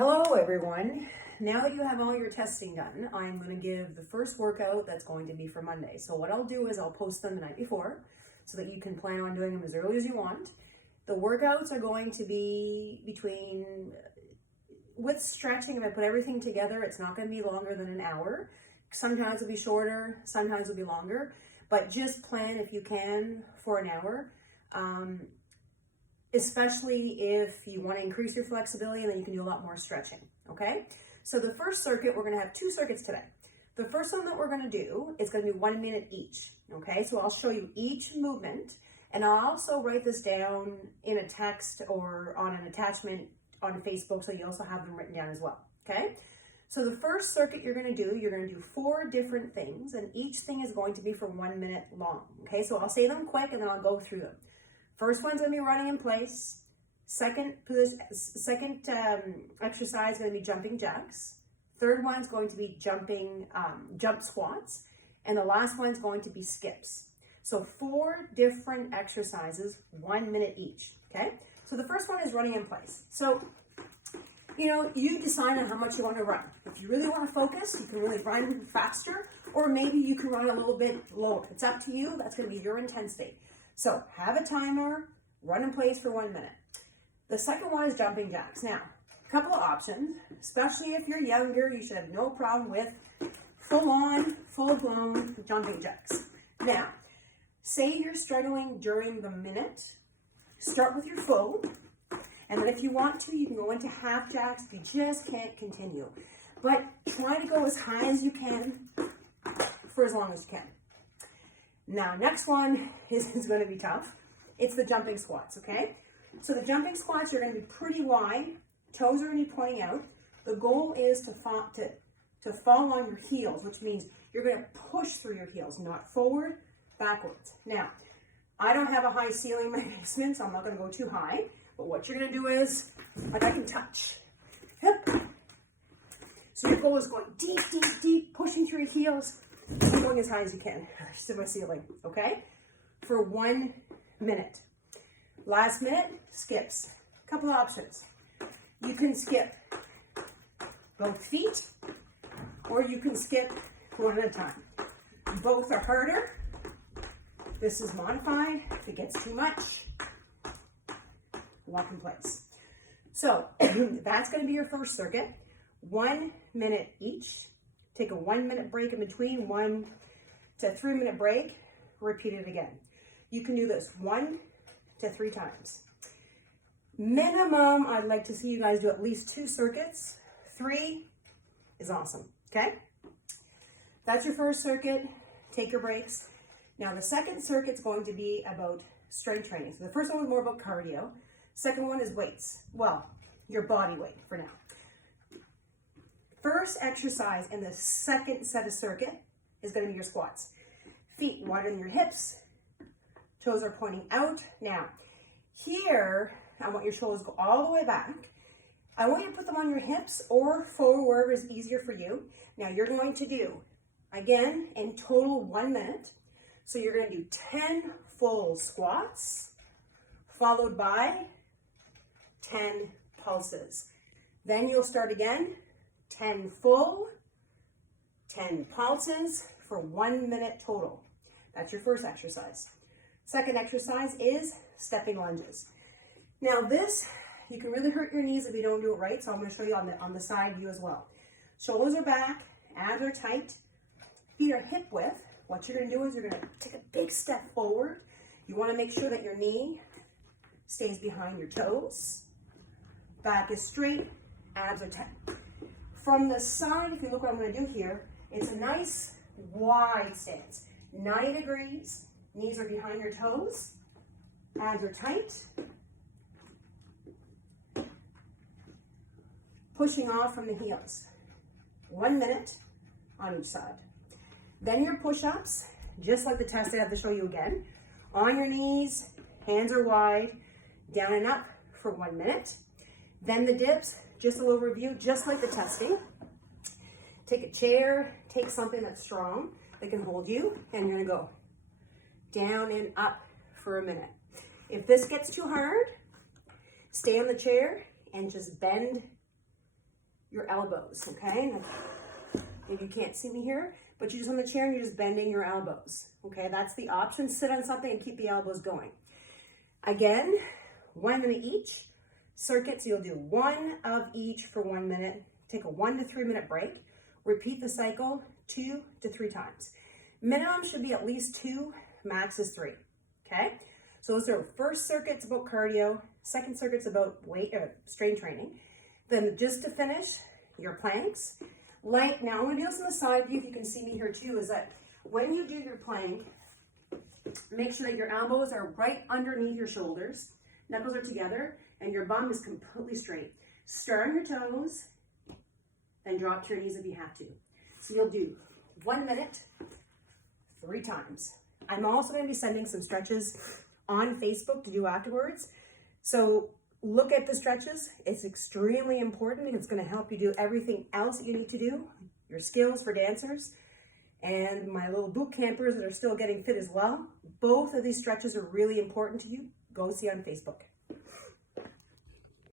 Hello everyone. Now that you have all your testing done, I'm going to give the first workout that's going to be for Monday. So what I'll do is I'll post them the night before so that you can plan on doing them as early as you want. The workouts are going to be with stretching, if I put everything together, it's not going to be longer than an hour. Sometimes it'll be shorter, sometimes it'll be longer, but just plan if you can for an hour. Especially if you want to increase your flexibility, and then you can do a lot more stretching, okay? So the first circuit, we're going to have two circuits today. The first one that we're going to do is going to be 1 minute each, okay? So I'll show you each movement, and I'll also write this down in a text or on an attachment on Facebook, so you also have them written down as well, okay? So the first circuit you're going to do 4 different things, and each thing is going to be for 1 minute long, okay? So I'll say them quick, and then I'll go through them. First one's going to be running in place. Second exercise is going to be jumping jacks. Third one's going to be jump squats. And the last one's going to be skips. So 4 different exercises, 1 minute each, okay? So the first one is running in place. So, you decide on how much you want to run. If you really want to focus, you can really run faster, or maybe you can run a little bit lower. It's up to you. That's going to be your intensity. So have a timer, run in place for 1 minute. The second one is jumping jacks. Now, a couple of options, especially if you're younger, you should have no problem with full-blown jumping jacks. Now, say you're struggling during the minute, start with your full, and then if you want to, you can go into half jacks if you just can't continue. But try to go as high as you can for as long as you can. Now, next one is going to be tough. It's the jumping squats, okay? So the jumping squats are going to be pretty wide. Toes are going to be pointing out. The goal is to fall on your heels, which means you're going to push through your heels, not forward, backwards. Now, I don't have a high ceiling in my basement, so I'm not going to go too high. But what you're going to do is, like I can touch. Hip. So your goal is going deep, deep, deep, pushing through your heels. Keep going as high as you can to my ceiling, okay? For 1 minute. Last minute, skips. A couple of options. You can skip both feet, or you can skip one at a time. Both are harder. This is modified. If it gets too much, walk in place. So that's going to be your first circuit. 1 minute each. Take a 1 minute break in between, 1 to 3 minute break, repeat it again. You can do this 1 to 3 times. Minimum, I'd like to see you guys do at least 2 circuits. 3 is awesome, okay? That's your first circuit, take your breaks. Now the second circuit's going to be about strength training. So the first one was more about cardio. Second one is weights. Well, your body weight for now. First exercise in the second set of circuit is going to be your squats. Feet wider than your hips. Toes are pointing out. Now, here, I want your shoulders to go all the way back. I want you to put them on your hips or forward, wherever is easier for you. Now, you're going to do, again, in total 1 minute. So you're going to do 10 full squats, followed by 10 pulses. Then you'll start again. 10 full, 10 pulses for 1 minute total. That's your first exercise. Second exercise is stepping lunges. Now this, you can really hurt your knees if you don't do it right, so I'm going to show you on the side view as well. Shoulders are back, abs are tight, feet are hip width. What you're going to do is you're going to take a big step forward. You want to make sure that your knee stays behind your toes. Back is straight, abs are tight. From the side, if you look what I'm going to do here, it's a nice wide stance. 90 degrees, knees are behind your toes, abs are tight. Pushing off from the heels. 1 minute on each side. Then your push-ups, just like the test I have to show you again. On your knees, hands are wide, down and up for 1 minute. Then the dips, just a little review, just like the testing. Take a chair, take something that's strong that can hold you, and you're gonna go down and up for a minute. If this gets too hard, stay on the chair and just bend your elbows, okay? Maybe you can't see me here, but you're just on the chair and you're just bending your elbows, okay? That's the option. Sit on something and keep the elbows going. Again, 1 minute each. Circuits, you'll do one of each for 1 minute. Take a 1 to 3 minute break. Repeat the cycle 2 to 3 times. Minimum should be at least 2, max is 3, okay? So those are first circuit's about cardio, second circuit's about strength training. Then just to finish, your planks. Like, now I'm gonna do this on the side view, if you can see me here too, is that when you do your plank, make sure that your elbows are right underneath your shoulders, knuckles are together, and your bum is completely straight. Start on your toes, then drop to your knees if you have to. So you'll do 1 minute, 3 times. I'm also gonna be sending some stretches on Facebook to do afterwards. So look at the stretches. It's extremely important. It's going to help you do everything else that you need to do, your skills for dancers, and my little boot campers that are still getting fit as well. Both of these stretches are really important to you. Go see on Facebook.